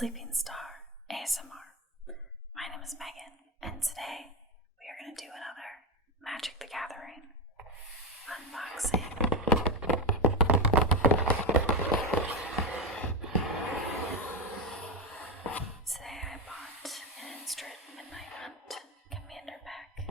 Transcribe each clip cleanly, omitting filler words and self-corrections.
Sleeping Star ASMR. My name is Megan, and today we are going to do another Magic the Gathering unboxing. Today I bought an Innistrad Midnight Hunt Commander pack.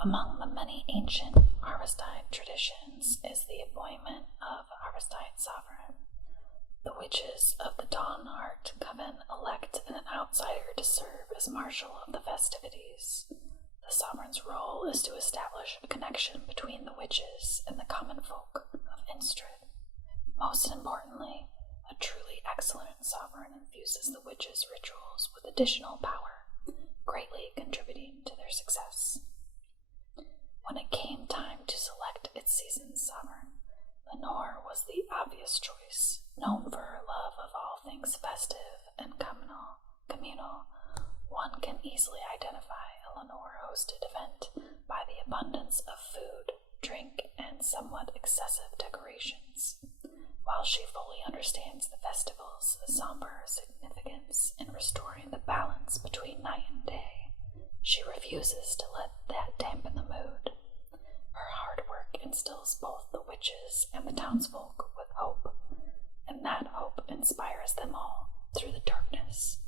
Among the many ancient Harvestide traditions is the appointment of Harvestide Sovereign. The witches of the Dawnheart Coven elect an outsider to serve as marshal of the festivities. The sovereign's role is to establish a connection between the witches and the common folk of Innistrad. Most importantly, a truly excellent sovereign infuses the witches' rituals with additional power, greatly contributing to their success. When it came time to select its season's sovereign, Lenore was the obvious choice. Known for her love of all things festive and communal, one can easily identify a Lenore-hosted event by the abundance of food, drink, and somewhat excessive decorations. While she fully understands the festival's somber significance in restoring the balance between night and day, she refuses to let that dampen the mood. Her hard work instills both the witches and the townsfolk with hope, and that hope inspires them all through the darkness.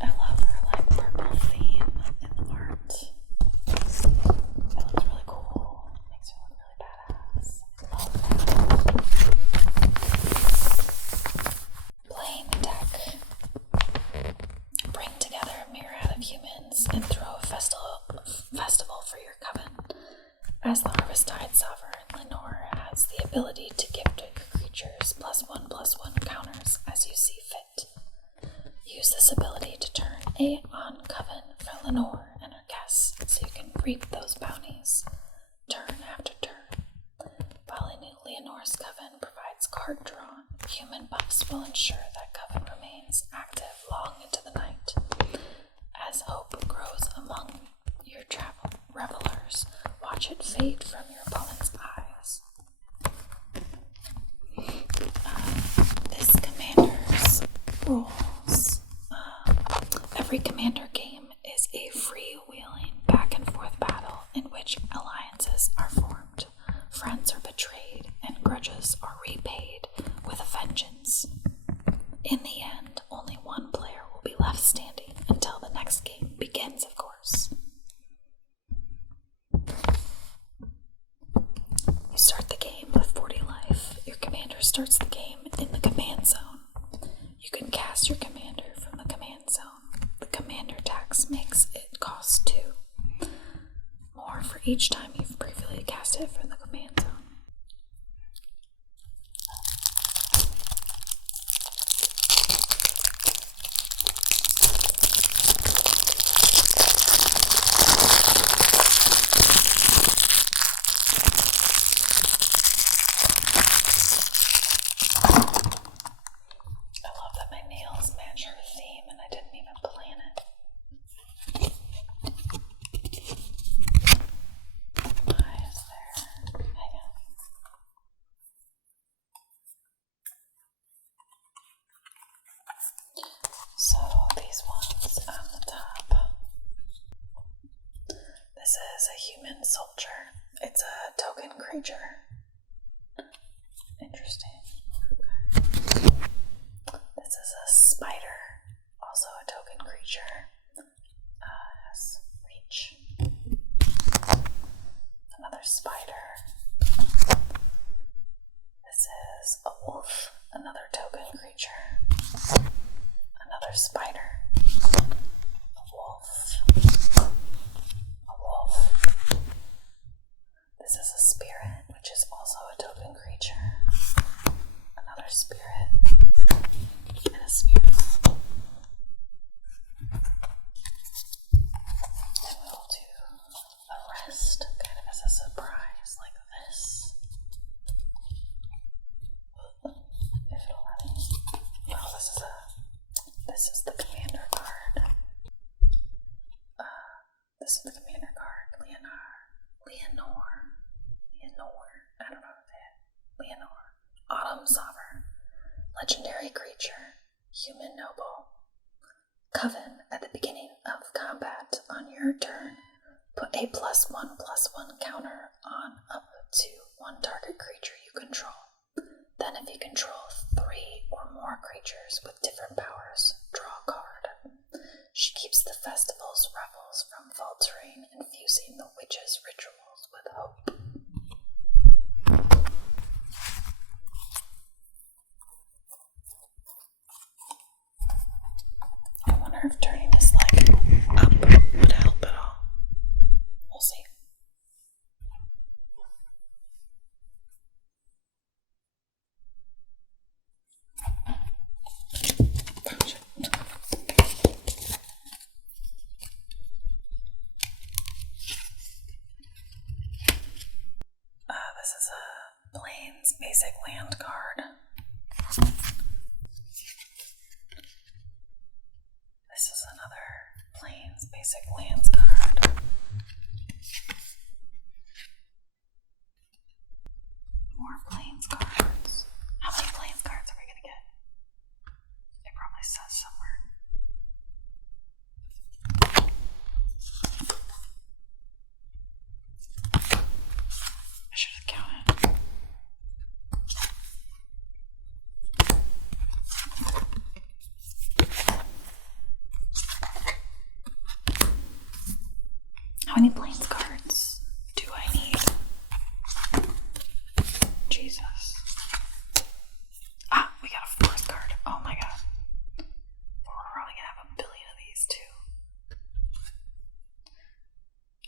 I love her purple theme in the art. It looks really cool. Makes her look really badass. Love that. Playing the deck. Bring together a myriad of humans and throw a festival for your coven. As the Harvestide Sovereign, Lenore has the ability to give to your creatures +1/+1 counters as you see fit. Use this ability to turn A on coven for Lenore and her guests so you can reap those bounties turn after turn. While Leonore's coven provides card drawn, human buffs will ensure that coven remains active long into the night. As hope grows among your travel revelers, watch it fade from your opponent's eyes. This commander's rules. Every commander game is a freewheeling back and forth battle in which alliances are formed, friends are betrayed, and grudges are repaid with a vengeance. In the end, only one player will be left standing until the next game begins, of course. You start the game with 40 life. Your commander starts the game in the command zone. You can cast your commander from the command zone. The commander tax makes it cost 2. More for each time you've previously cast it from the command zone. I love that my nails match her theme and I didn't even plan it. is a human soldier. It's a token creature. Interesting. Okay. This is a spider, also a token creature. Has reach. Another spider. This is a wolf, another token creature. Another spider. A wolf. A wolf. This is a spirit, which is also a token creature. Another spirit. And a spirit. And we'll do the rest kind of as a surprise, like this. If it'll let me. Oh, this is the commander card. This is the commander card. Leonore. I don't know what that is. Leonore. Autumn Sovereign. Legendary creature. Human noble. Coven at the beginning of combat on your turn. Put a +1/+1 counter on up to one target creature you control. Then if you control 3 or more creatures with different powers, draw a card. She keeps the festival's revels from faltering, infusing the witch's rituals with hope. I wonder if turning this like up would help at all. We'll see. This is a Plains basic land card. This is another Plains basic lands card. More Plains cards. How many Plains cards are we gonna get? It probably says somewhere. I should have counted. How many Plains cards do I need? Jesus. We got a forest card. Oh my god. We're probably gonna have a billion of these too.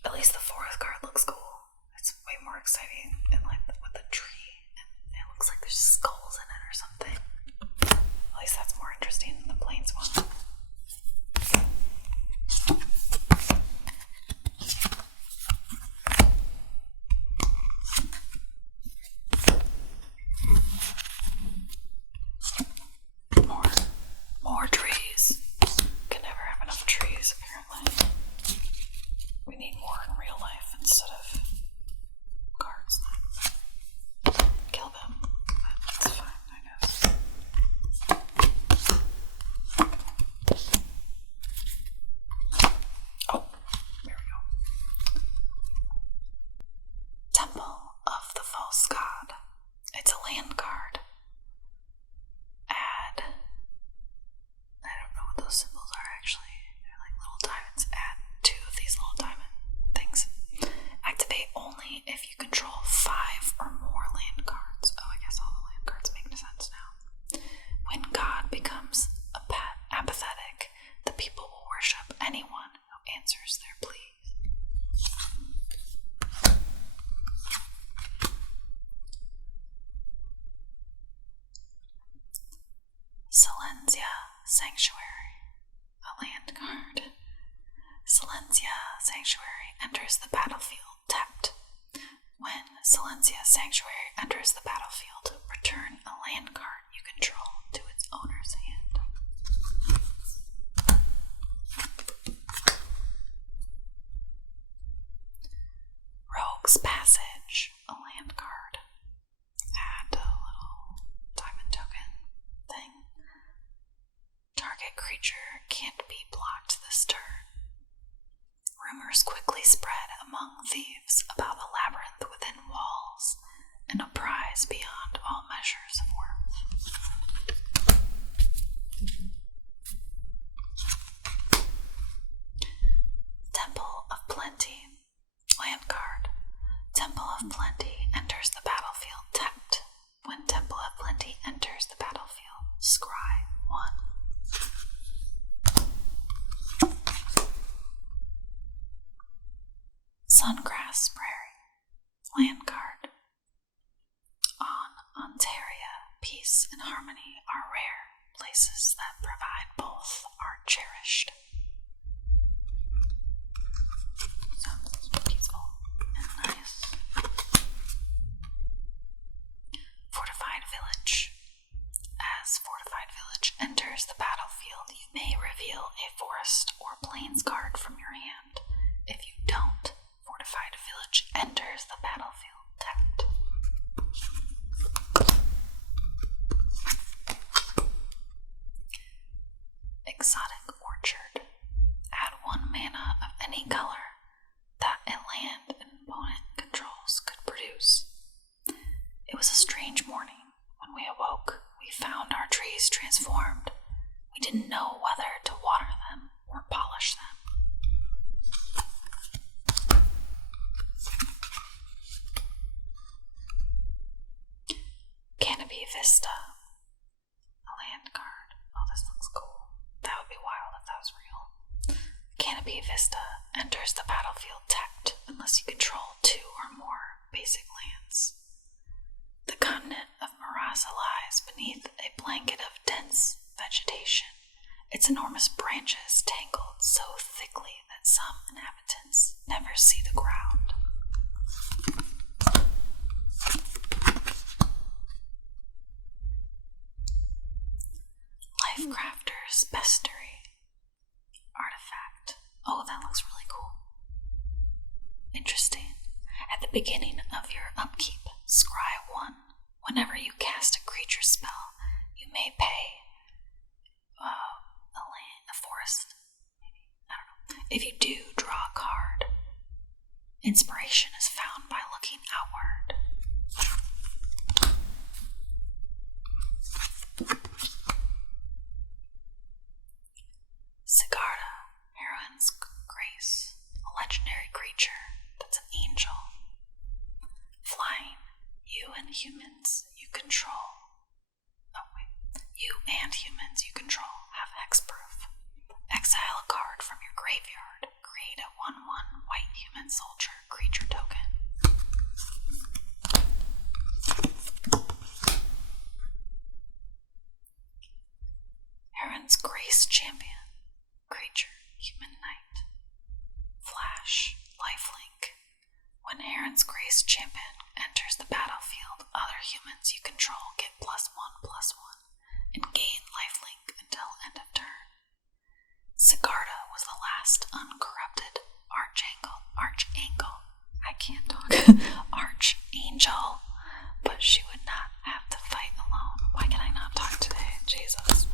At least the forest card looks cool. It's way more exciting and like with the tree, and it looks like there's skulls in it or something. At least that's more interesting than the Plains one. More trees. Can never have enough trees, apparently. We need more in real life instead of cards that kill them. But that's fine, I guess. Oh, there we go. Temple of the False God. It's a land card. Add. I don't know what those symbols are actually. They're like little diamonds. Add 2 of these little diamond things. Activate only if you control 5 or more land cards. Oh, I guess all the land cards make sense now. When God becomes apathetic, the people will worship anyone who answers their pleas. Silencia Sanctuary, a land card. Silencia Sanctuary enters the battlefield tapped. When Silencia Sanctuary enters the battlefield, return a land card you control to its owner's hand. Rogue's Passage, a land card. Add a little diamond token thing. Target creature can't be blocked this turn. Rumor Rumors quickly spread among thieves about a labyrinth within walls and a prize beyond all measures of worth. Temple of Plenty. Land card. Temple of Plenty enters the battlefield tapped. When Temple of Plenty enters the battlefield, scry 1. Sungrass Prairie. Land card. On Ontaria, peace and harmony are rare. Places that provide both are cherished. Sounds peaceful and nice. Fortified Village. As Fortified Village enters the battlefield, you may reveal a forest or plains card from your hand. If you don't, Fortified Village enters the battlefield tapped. Exotic Orchard. Add 1 mana of any color that a land an opponent controls could produce. It was a strange morning. When we awoke, we found our trees transformed. We didn't know whether to water them or polish them. Canopy Vista. A land card. Oh, this looks cool. That would be wild if that was real. Canopy Vista enters the battlefield tapped unless you control 2 or more basic lands. The continent of Marasa lies beneath a blanket of dense vegetation, its enormous branches tangled so thickly that some inhabitants never see the ground. Lifecrafter's Bestiary. Artifact. Oh, that looks really cool. Interesting. At the beginning of your upkeep, scry 1. Whenever you cast a creature spell, you may pay a forest. Maybe. I don't know. If you do, draw a card. Inspiration is found by looking outward. Sigarda, Heron's Grace, a legendary creature that's an angel. Flying, you and humans you control. You and humans you control have hexproof. Exile a card from your graveyard. Create a 1/1 white human soldier creature token. Heron's Grace Champion. Creature, human knight. Flash, lifelink. When Heron's Grace Champion enters the battlefield, other humans you control get +1/+1 and gain lifelink until end of turn. Sigarda was the last uncorrupted archangel, but she would not have to fight alone. Why can I not talk today? Jesus.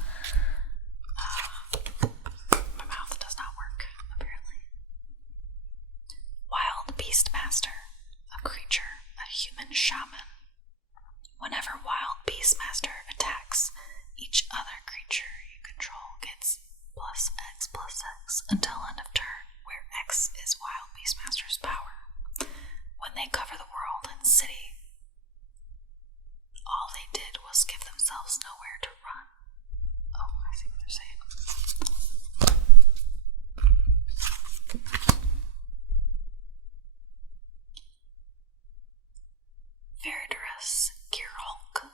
My mouth does not work, apparently. Wild Beastmaster, a creature, a human shaman. Whenever Wild Beastmaster attacks, each other creature you control gets +X/+X until end of turn, where X is Wild Beastmaster's power. When they cover the world and city, all they did was give themselves nowhere to run. Oh, I see what they're saying. Verdurous Gearhulk.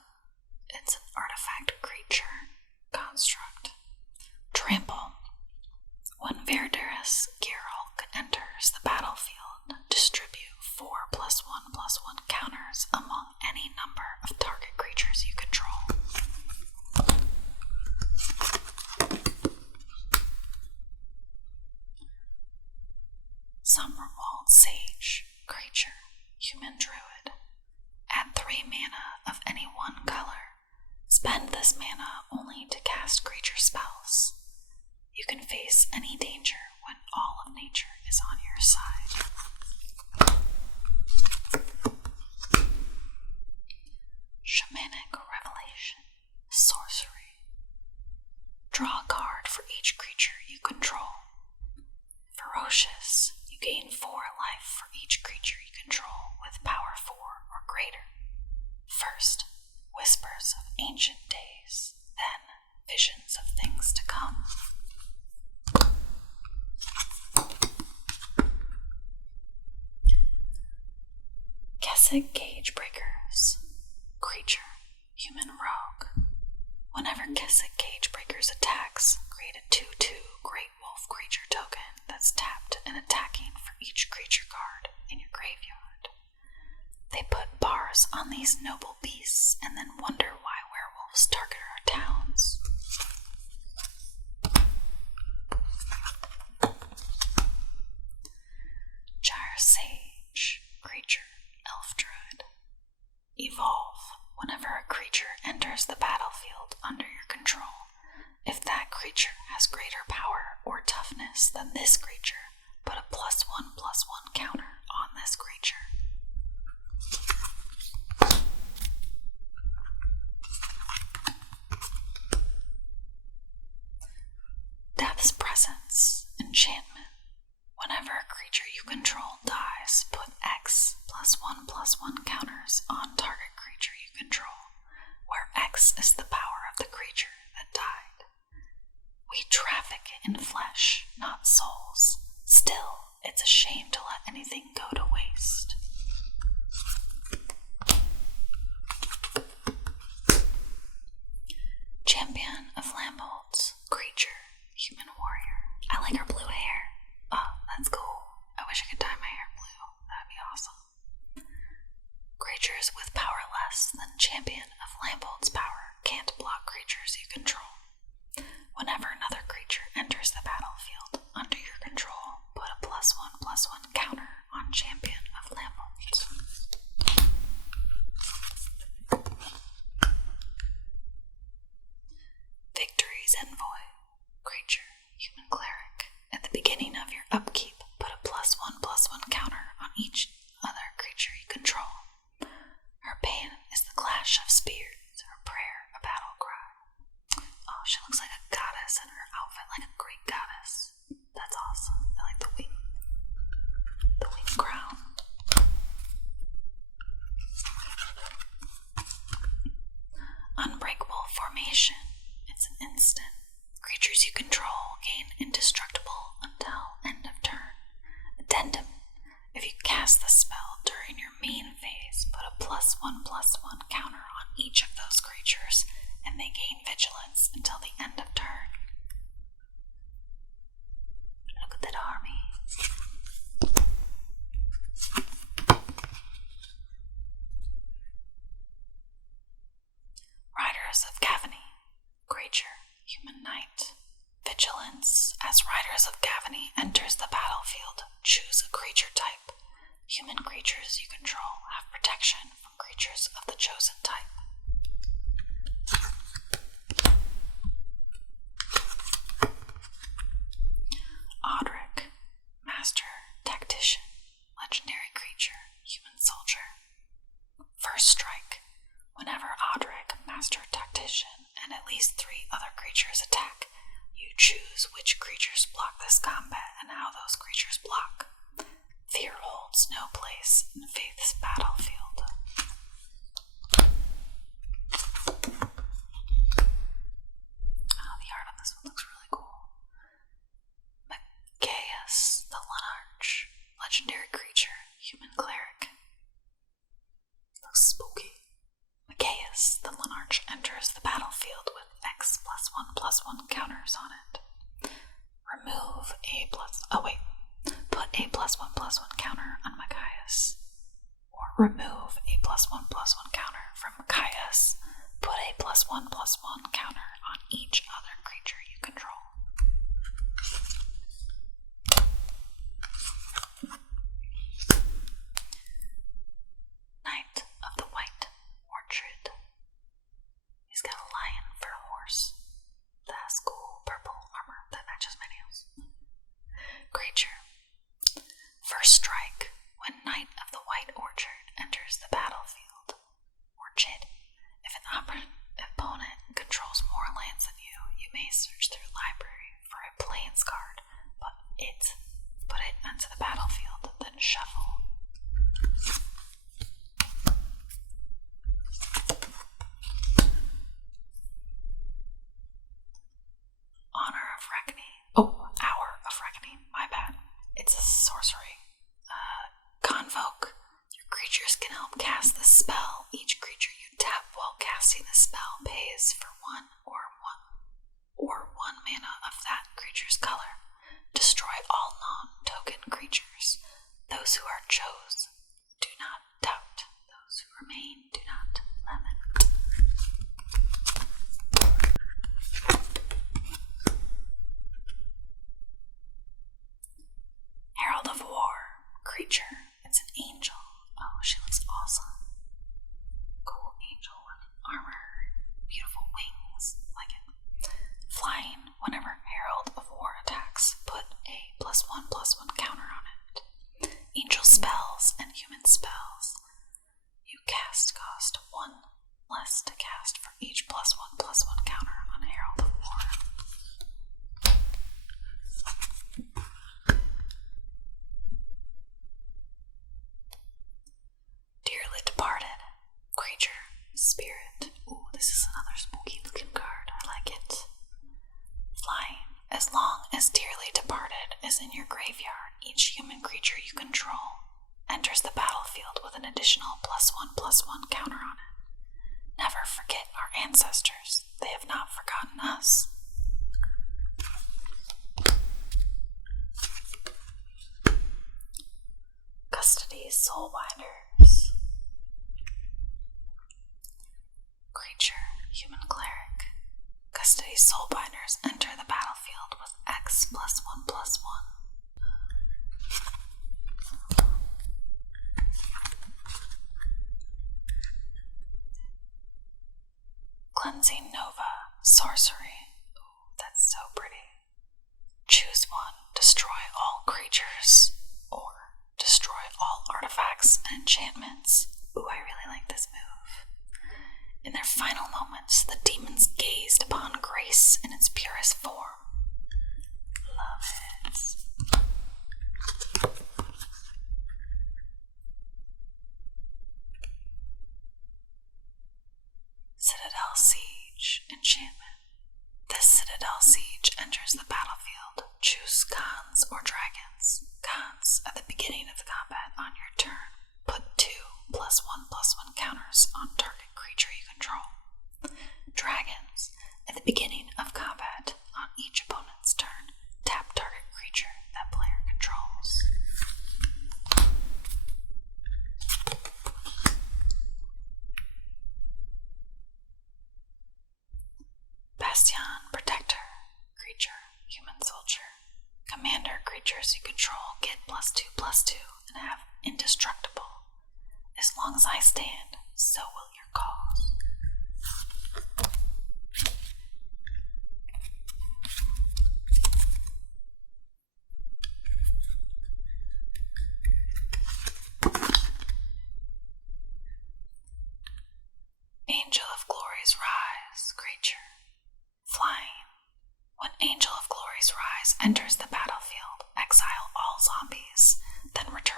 It's an artifact creature construct. Trample. When Verdurous Gearhulk enters the battlefield, distribute 4+1/+1 counters among any number of target creatures you control. Summerwald Sage. Creature, human druid. Add 3 mana of any 1 color. Spend this mana only to cast creature spells. You can face any danger when all of nature is on your side. Draw a card for each creature you control. Ferocious, you gain 4 life for each creature you control with power 4 or greater. First, whispers of ancient days, then visions of things to come. Keswick Cage Breakers. Creature, human rogue. Whenever Keswick Cage Breakers attacks, create a 2/2 Great Wolf creature token that's tapped and attacking for each creature card in your graveyard. They put bars on these noble beasts and then wonder why werewolves target our towns. Gyre Sage. Creature, elf druid. Evolve. Whenever a creature enters the battlefield under your control, if that creature has greater power or toughness than this creature, put a +1/+1 counter on this creature. Death's Presence. Enchantment. Whenever a creature you control dies, put X +1/+1 counters on target creature you control, where X is the power of the creature that died. We traffic in flesh, not souls. Still, it's a shame to let anything go to waste. Champion of Lambolds. Creature, human warrior. I like her blue hair. Oh, that's cool. I wish I could dye my hair blue. That'd be awesome. Creatures with power less than Champion of Lambold's power can't block creatures you control. Whenever another creature enters the battlefield under your control, put a +1/+1 counter on Champion of Lambold's. Victory's Envoy. Creature, human cleric. At the beginning of your upkeep, put a +1/+1 counter on each other creature you control. Her bane is the clash of spears, her prayer a battle cry. Oh, she looks like a goddess in her outfit, like a Greek goddess. That's awesome. I like the wing crown. Unbreakable Formation. It's an instant. Creatures you control gain indestructible until end of turn. Addendum. If you cast the spell during your main phase, put a +1/+1 counter on each of those creatures, and they gain vigilance until the end of turn. Look at that army. Riders of Gavany. Creature, human knight. Vigilance. As Riders of Gavany enters the battlefield, choose a creature type. Human creatures you control have protection from creatures of the chosen type. Audric. Master Tactician. Legendary creature, human soldier. First strike. Whenever Audric, Master Tactician, and at least 3 other creatures attack, you choose which creatures block this combat and how those creatures block. Fear holds no place in Faith's battlefield. Oh, the art on this one looks really cool. Macias, the Lunarch. Legendary creature, human cleric. Looks spooky. Macias, the Lunarch, enters the battlefield with X +1/+1 counters on it. Remove a put a +1/+1 counter on Macias. Or remove a +1/+1 counter from Macias. Put a +1/+1 counter on each other creature you control. Knight of the White Orchard. He's got a lion for a horse. That's cool purple armor that matches my nails. Creature. First strike. When Knight of the White Orchard enters the battlefield. Orchid. If an opponent controls more lands than you, you may search through library for a plains card, put it into the battlefield, then shuffle. Hour of Reckoning, my bad. It's a sorcery. Convoke. Your creatures can help cast the spell. Each creature you tap while casting the spell pays for one mana of that creature's color. Destroy all non-token creatures. Those who are chose do not doubt. Those who remain do not lament. Herald of War. Creature. It's an angel. Oh, she looks awesome. Cool angel with armor. Beautiful wings. Like it. Flying. Whenever Herald of War attacks, put a +1/+1 counter on it. Angel spells and human spells. You cast cost 1 less to cast for each +1/+1 counter on Herald of War. Dearly Departed. Creature. Spirit. Ooh, this is another spooky looking card. I like it. Flying. As long as Dearly Departed is in your graveyard, each human creature you control enters the battlefield with an additional +1/+1 counter on it. Never forget our ancestors. They have not forgotten us. Custody Soulbinders. Creature. Human Cleric. Custody Soulbinders enter the battlefield with X +1/+1. Cleansing Nova. Sorcery. Ooh, that's so pretty. Choose one. Destroy all creatures or destroy all artifacts and enchantments. Ooh, I really like this move. In their final moments, the demons gazed upon grace in its purest form. Love it. Citadel Siege enchantment. This Citadel Siege enters the battlefield. Choose Khans or Dragons. Khans at the beginning of the combat on your turn. Put 2 +1/+1 counters on target creature you control. Dragons at the beginning of combat on each opponent's turn. Tap target creature that player controls. Bastion Protector. Creature. Human Soldier. Commander creatures you control get +2/+2 and have indestructible. As long as I stand, so will your cause. Angel of Glory's Rise. Creature. Flying. When Angel of Glory's Rise enters the battlefield, exile all zombies, then return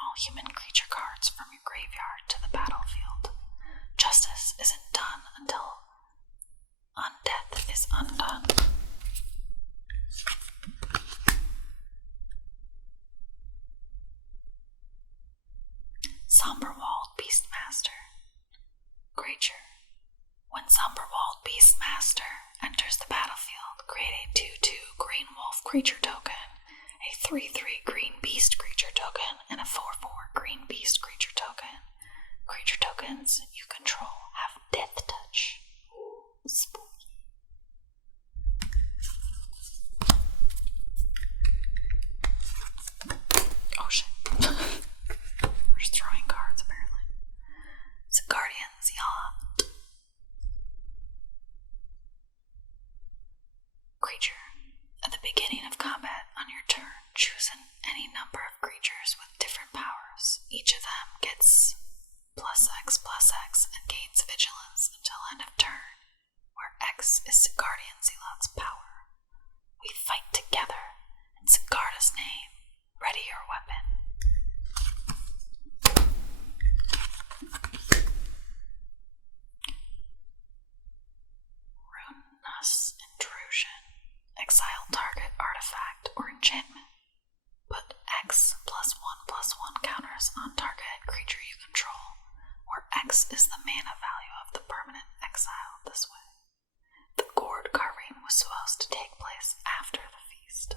all human creature cards from your graveyard to the battlefield. Justice isn't done until undeath is undone. Somberwald Beastmaster. Creature. When Somberwald Beastmaster enters the battlefield, create a 2/2 green wolf creature token, a 3/3 green beast creature token, and a 4/4 green beast creature token. Creature tokens you control have death touch. Ooh, spooky. Oh shit. We're just throwing cards apparently. It's a Guardian's Yacht. Creature. At the beginning of combat on your turn, choose any number of creatures with different powers. Each of them gets +X/+X and gains vigilance until end of turn. where X is Sigardian Zealot's power. We fight together in Sigarda's name. Ready your weapon. Runus Intrusion. Exile target artifact or enchantment. Put X +1/+1 counters on target creature you control, where X is the mana value of the permanent exile this way. The gourd carving was supposed to take place after the feast.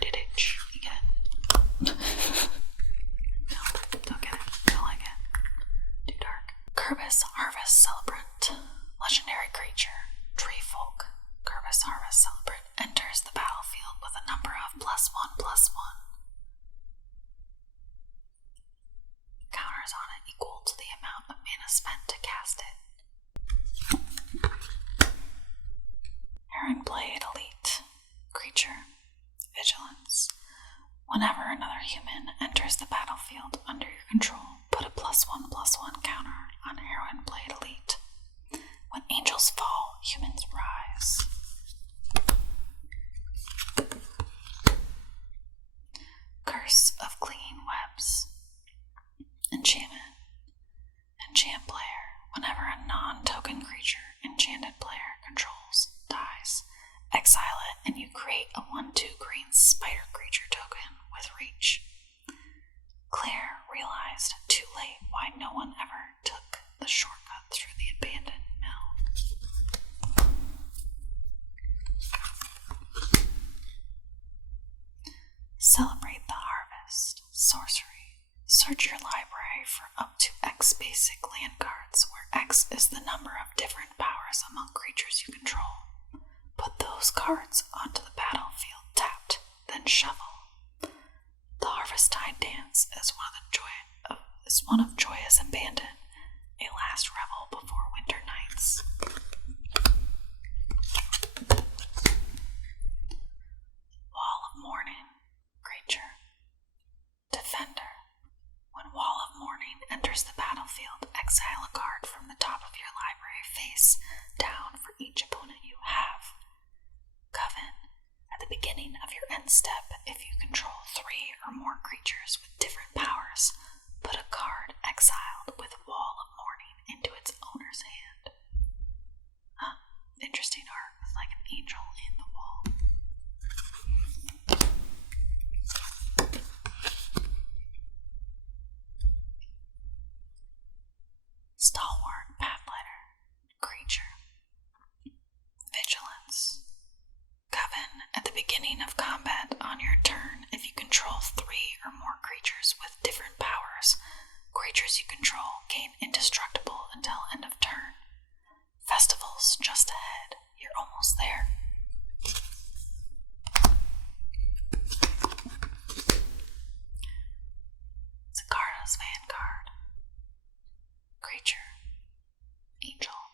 Did it? You get it? No, don't get it. Don't like it. Too dark. Kerbis Harvest Celebrant. Legendary creature. Tree Folk. Kerbis Harvest Celebrant enters the battlefield with a number of +1/+1. Counters on it equal to the amount of mana spent to cast it. Heronblade Elite. Creature. Vigilance. Whenever another human enters the battlefield under your control, put a +1/+1 counter on Heronblade Elite. When angels fall, humans rise. Curse of Clinging Webs. Enchantment. Enchant player. Whenever a non-token creature enchanted player controls dies, exile it and you create a 1/2 green spider creature token with reach. Claire realized too late why no one ever took the shortcut through the abandoned mill. Celebrate the harvest. Sorcery. Search your library for up to X basic land cards, where X is the number of different powers among creatures you control. Put those cards onto the battlefield tapped, then shuffle. The Harvesttide Dance is one of Joya's Abandon, a last revel before winter nights. Wall of Mourning. Creature. Defender. When Wall of Mourning enters the battlefield, exile a card from the top of your library face down for each opponent you have. Coven. At the beginning of your end step, if you control 3 or more creatures with different powers, put a card exiled with Wall of Mourning into its owner's hand. Interesting art with like an angel in the wall. Stalwart Pathlighter. Creature. Vigilance. Coven. At the beginning of combat on your turn, if you control 3 or more creatures with different powers, creatures you control gain indestructible until end of turn. Festival's just ahead. You're almost there. Sigarda's Vanguard. Creature. Angel.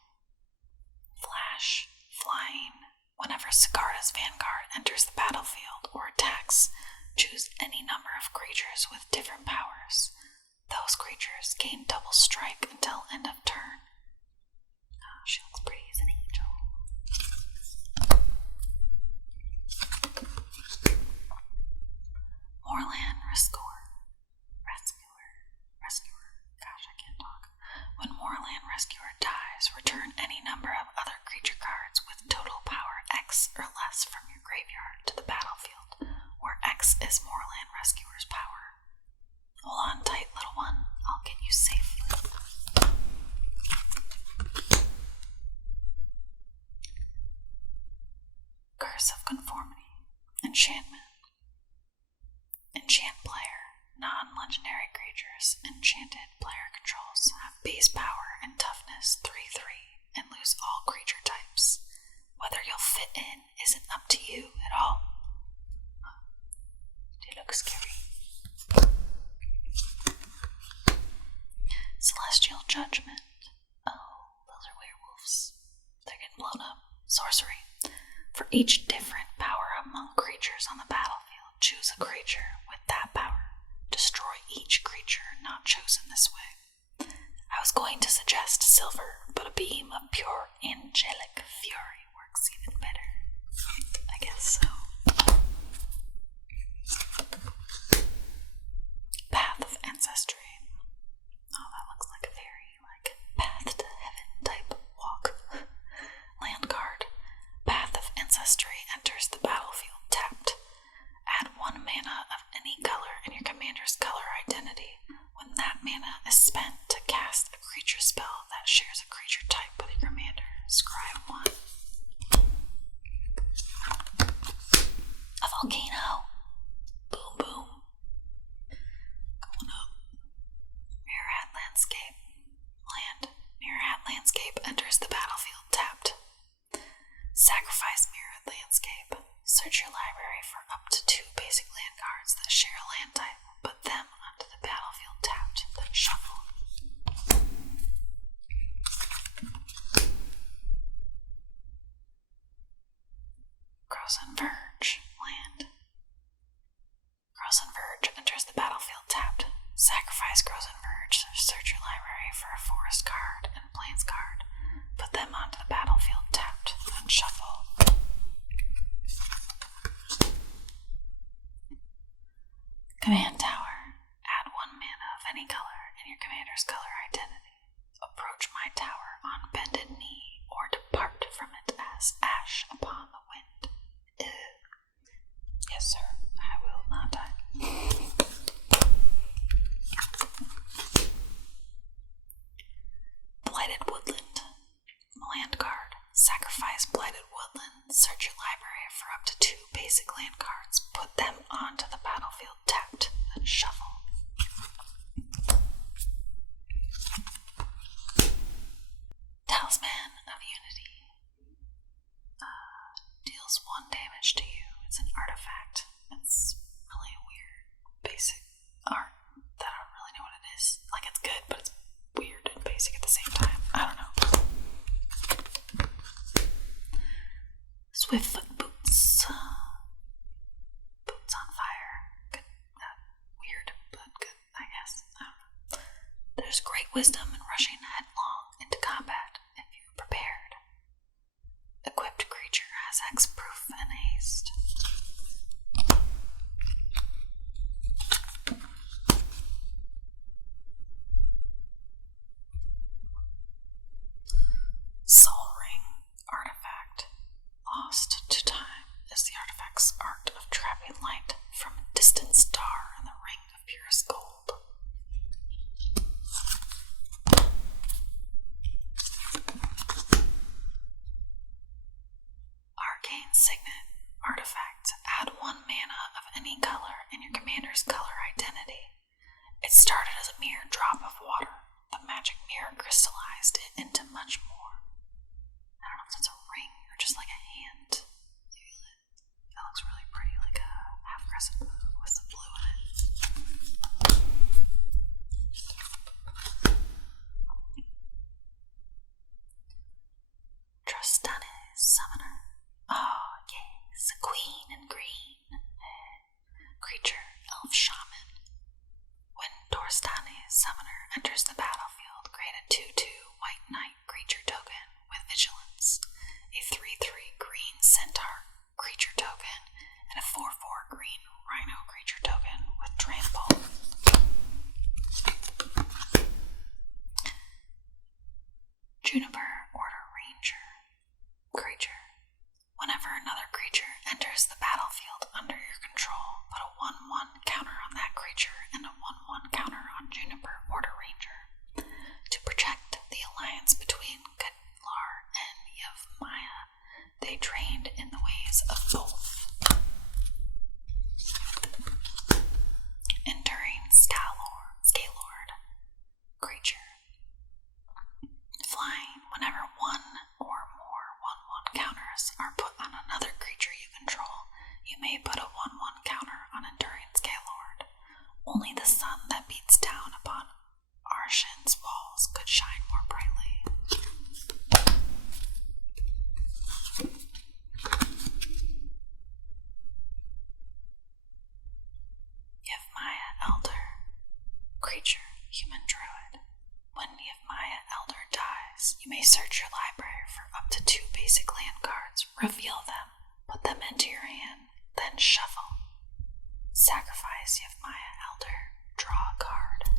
Flash. Flying. Whenever Sigarda's Vanguard enters the battlefield or attacks, choose any number of creatures with different powers. Those creatures gain double strike until end of turn. Oh, she looks pretty as an angel. Moorland Rescuer. Gosh, I can't talk. When Moorland Rescuer dies, return any number of other creature cards with total power X or less from your graveyard to the battlefield, where X is Moorland Rescuer's power. Hold on tight, little one. I'll get you safely. Curse of Conformity. Enchantment. Enchant player. Non-legendary creatures enchanted player controls have base power and toughness 3/3 and lose all creature types. Whether you'll fit in isn't up to you at all. They look scary. Celestial Judgment. Oh, those are werewolves. They're getting blown up. Sorcery. For each different power among creatures on the battlefield, choose a creature with that power. Destroy each creature not chosen this way. I was going to suggest silver, but a beam of pure angelic fury works even better. I guess so. Path of Ancestry. Oh, that looks like a very, path to heaven type walk. Land card. Path of Ancestry enters the battlefield tapped. Add 1 mana of any color in your commander's color identity. When that mana is spent to cast a creature spell that shares a creature type with your commander, scry 1. A volcano. Boom, boom. Going up. Mirrorhat Landscape. Land. Mirrorhat Landscape enters the battlefield tapped. Sacrifice Mirrored Landscape. Search your library for up to 2 basic land cards that share a land type. Put them onto the battlefield tapped, then shuffle. Frozen Verge. Land. Frozen Verge enters the battlefield tapped. Sacrifice Frozen Verge. Search your library for a forest card and plains card. Put them onto the battlefield tapped, then shuffle. Command Tower. Add 1 mana of any color in your commander's color identity. Approach my tower on bended knee or depart from it as ash upon the wind. Ew. Yes, sir. I will not die. Blighted Woodland. Land card. Sacrifice Blighted Woodland. Search your library for up to 2 basic land cards. Put them onto the battlefield tapped, then shuffle. Talisman of Unity. Deals 1 damage to you. It's an artifact. It's really weird, basic art that I don't really know what it is. It's good, but it's weird and basic at the same time. I don't know. Swiftfoot Boots. Boots on fire. Good. Weird, but good, I guess. I don't know. There's great wisdom in rushing headlong into combat if you're prepared. Equipped creature has hexproof and haste. Soul Ring. Artifact. Lost to time is the artifact's art of trapping light from a distant star in the ring of purest gold. Arcane Signet. Artifact. Add 1 mana of any color in your commander's color identity. It started as a mere drop of water. The magic mirror crystallized it into much more. I don't know if that's a ring or just like a hand. That looks really pretty, like a half crescent moon with some blue in it. Trostane Summoner. Oh, yes, a queen in green. Creature, elf shaman. When Trostane Summoner enters the battlefield, create a 2/2 white knight creature token with vigilance, a 3/3 green centaur creature token, and a 4/4 green rhino creature token with trample. Juniper Order Ranger. Creature. Whenever another creature enters the battlefield under your control, put a 1/1 counter on that creature and a 1/1 counter on Juniper Order Ranger. To protect the alliance between Kedlar and Yevmaya, they trained in the ways of both. Enduring Scalord. Creature. Flying. Whenever 1 or more 1/1 counters are put on another creature you control, you may put a 1/1 counter on Enduring Scalord. Only the sun that beats down upon Arshin's walls could shine more brightly. search your library for up to 2 basic land cards, reveal them, put them into your hand, then shuffle. Sacrifice Yevmaya Elder, draw a card.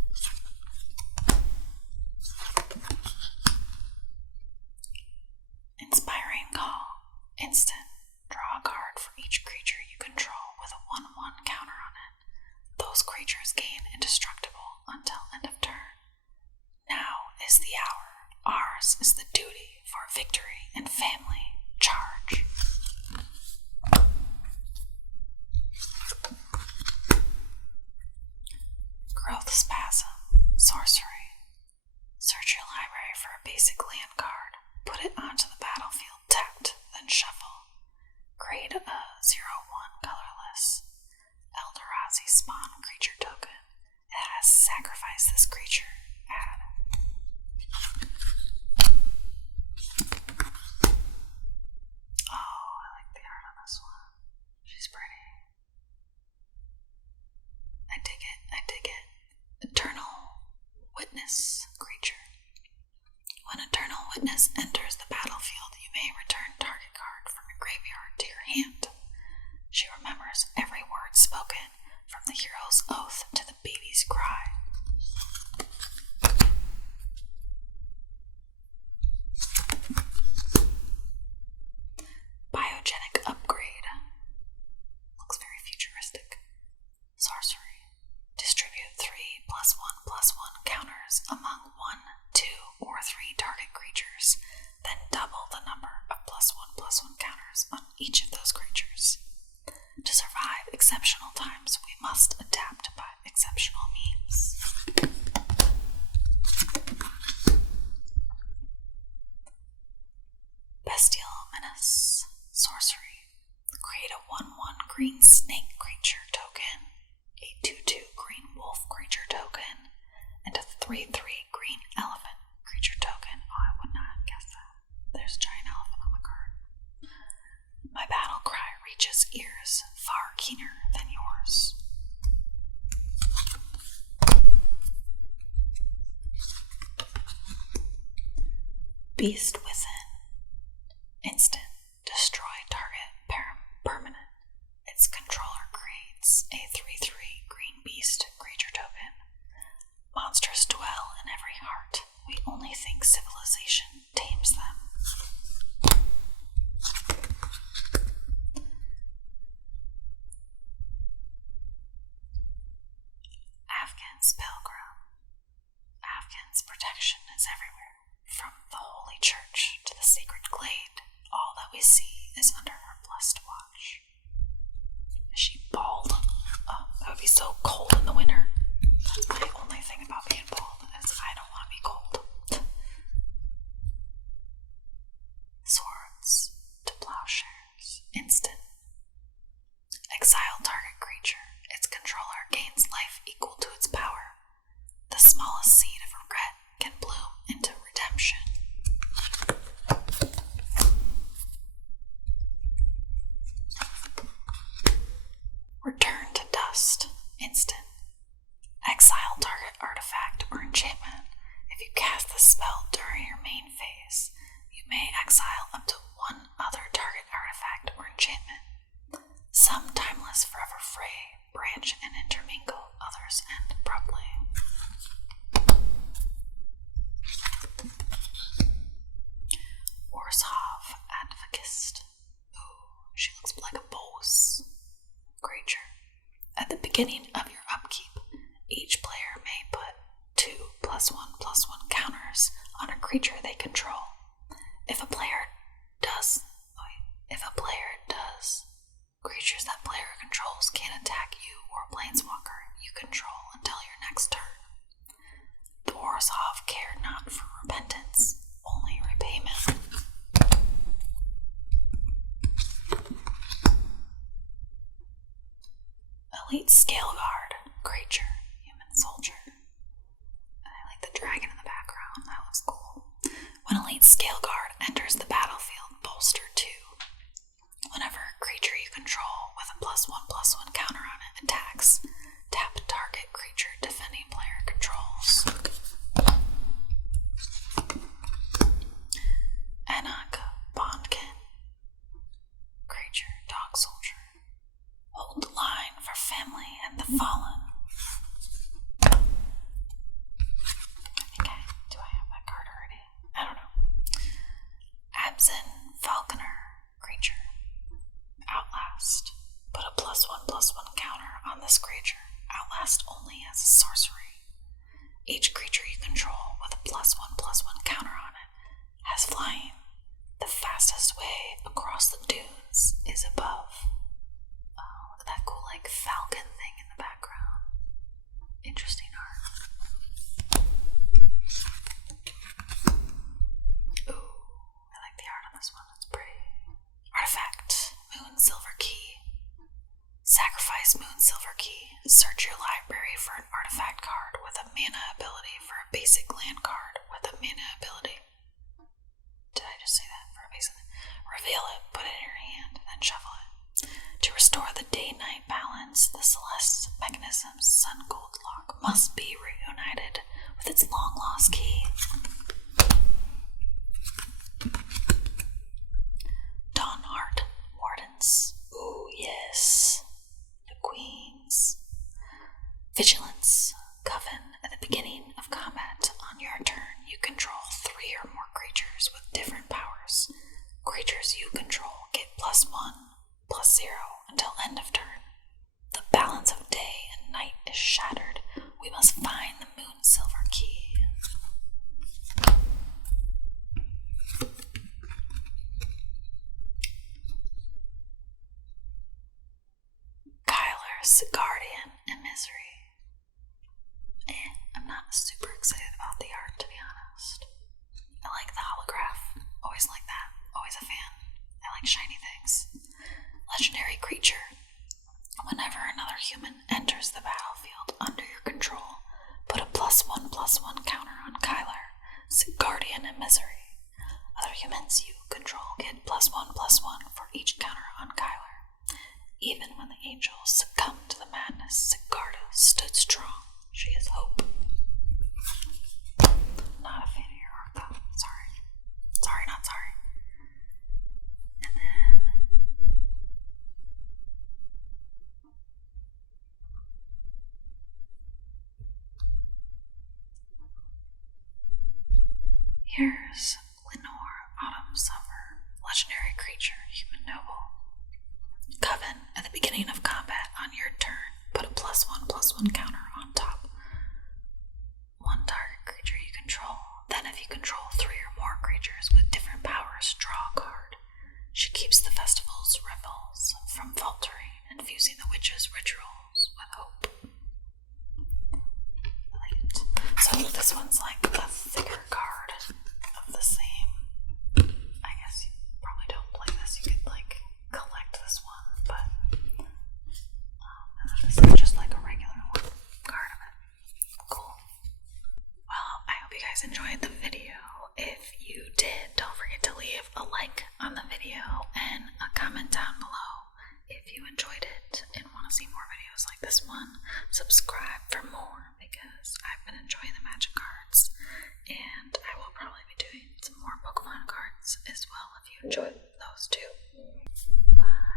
Inspiring Call. Instant. Draw a card for each creature you control with a 1/1 counter on it. Those creatures gain indestructible until end of turn. Now is the hour. Ours is the duty for victory and family. Charge. Growth Spasm. Sorcery. Search your library for a basic land card. Put it onto the battlefield tapped, then shuffle. Create a 0/1 colorless Eldrazi spawn creature token. It has sacrifice this creature. Add. Oh, I like the art on this one. She's pretty. I dig it. Eternal Witness creature. When Eternal Witness enters the battlefield, you may return target card from your graveyard to your hand. She remembers every word spoken, from the hero's oath to the baby's cry. Biogenic Upgrade. Looks very futuristic. Sorcery. Distribute 3+1/+1 counters among 1, 2, or 3 target creatures, then double the number of +1/+1 counters on each of those creatures. To survive exceptional times, we must adapt by exceptional means. Bestial Menace. Sorcery. Create a 1/1 green snake creature token, a 2/2 green wolf creature token, and a 3/3 green elephant creature token. Oh, I would not guess that. There's a giant elephant on the card. My battle cry reaches ears far keener than yours. Beast Within. Instant. Destroy target permanent. Its controller creates a 3/3 green beast creature token. Monsters dwell in every heart. We only think civilization tames them. Afghan's Pilgrim. Afghan's protection is everywhere, from the holy church to the sacred glade. All that we see is under her blessed watch. Is she bald? Oh, that would be so cold in the winter. That's my only thing about being bald, is I don't want to be cold. Swords to Plowshares. Instant. Exile target creature. Its controller gains life equal to its power. The smallest seed of regret can bloom into redemption. Return to Dust. Instant. Exile target artifact or enchantment. If you cast the spell during your main phase, you may exile up to 1 other target artifact or enchantment. Some timeless forever fray, branch and intermingle, others end abruptly. Orzhov Advocist. Ooh, she looks like a boss creature. At the beginning of your upkeep, each player may put 2 +1/+1 counters on a creature they control. If a player does, creatures that player controls can't attack you or a planeswalker you control until your next turn. The Orzhov care not for repentance, only repayment. Elite Scale Guard creature, human soldier. And I like the dragon in the background, that looks cool. When Elite Scale Guard enters the battlefield, bolster 2. Whenever a creature you control with a +1/+1 counter on it attacks, tap target creature defending player controls. creature, dog soldier. Hold the line for family and the fallen. Do I have that card already? I don't know. Absent falconer, creature. Outlast. Put a +1/+1 counter on this creature. Outlast only as a sorcery. Each creature you control with a +1/+1 counter on it has flying. The fastest way across the dunes is above. Oh, look at that cool, falcon thing in the background. Interesting art. Ooh, I like the art on this one. It's pretty. Artifact. Moon Silver Key. Sacrifice Moon Silver Key. Search your library for an artifact card with a mana ability for a basic land card with a mana ability. Did I just say that? For a basic? Reveal it, put it in your hand, then shuffle it. To restore the day-night balance, the Celeste mechanism's Sun Gold Lock must be reunited with its long-lost key. Dawnheart Wardens. Ooh, yes. The Queens. Vigilance. Coven. At the beginning of combat on your turn, you control 3 or more creatures with different powers. Creatures you control get +1/+0 until end of turn. The balance of day and night is shattered. We must find the Moon Silver Key. Kyler's Guardian and Misery. I'm not super excited about the art, to be honest. I like the holograph. Always like that. Always a fan. I like shiny things. Legendary creature. Whenever another human enters the battlefield under your control, put a +1/+1 counter on Kyler, Guardian and Misery. Other humans you control get +1/+1 for each counter on Kyler. Even when the angels succumbed to the madness, Sigarda stood strong. She is hope. Not a fan of your art, though. Sorry. Sorry, not sorry. And then here's Lenore, Autumn Summer, legendary creature, human noble. Coven. At the beginning of combat on your turn, put a +1/+1 counter on top. 1 target creature you control. Then if you control 3 or more creatures with different powers, draw a card. She keeps the festival's rebels from faltering and fusing the witch's rituals with hope. I like it. So this one's like a thicker card of the same. I guess you probably don't play this. You could collect this one, but this is just like a regular one card of it. Cool. Well, I hope you guys enjoyed the video. If you did, don't forget to leave a like on the video and a comment down below if you enjoyed it and want to see more videos like this one. Subscribe for more because I've been enjoying the magic cards, and I will probably be doing some more Pokemon cards as well if you enjoyed those too. Bye.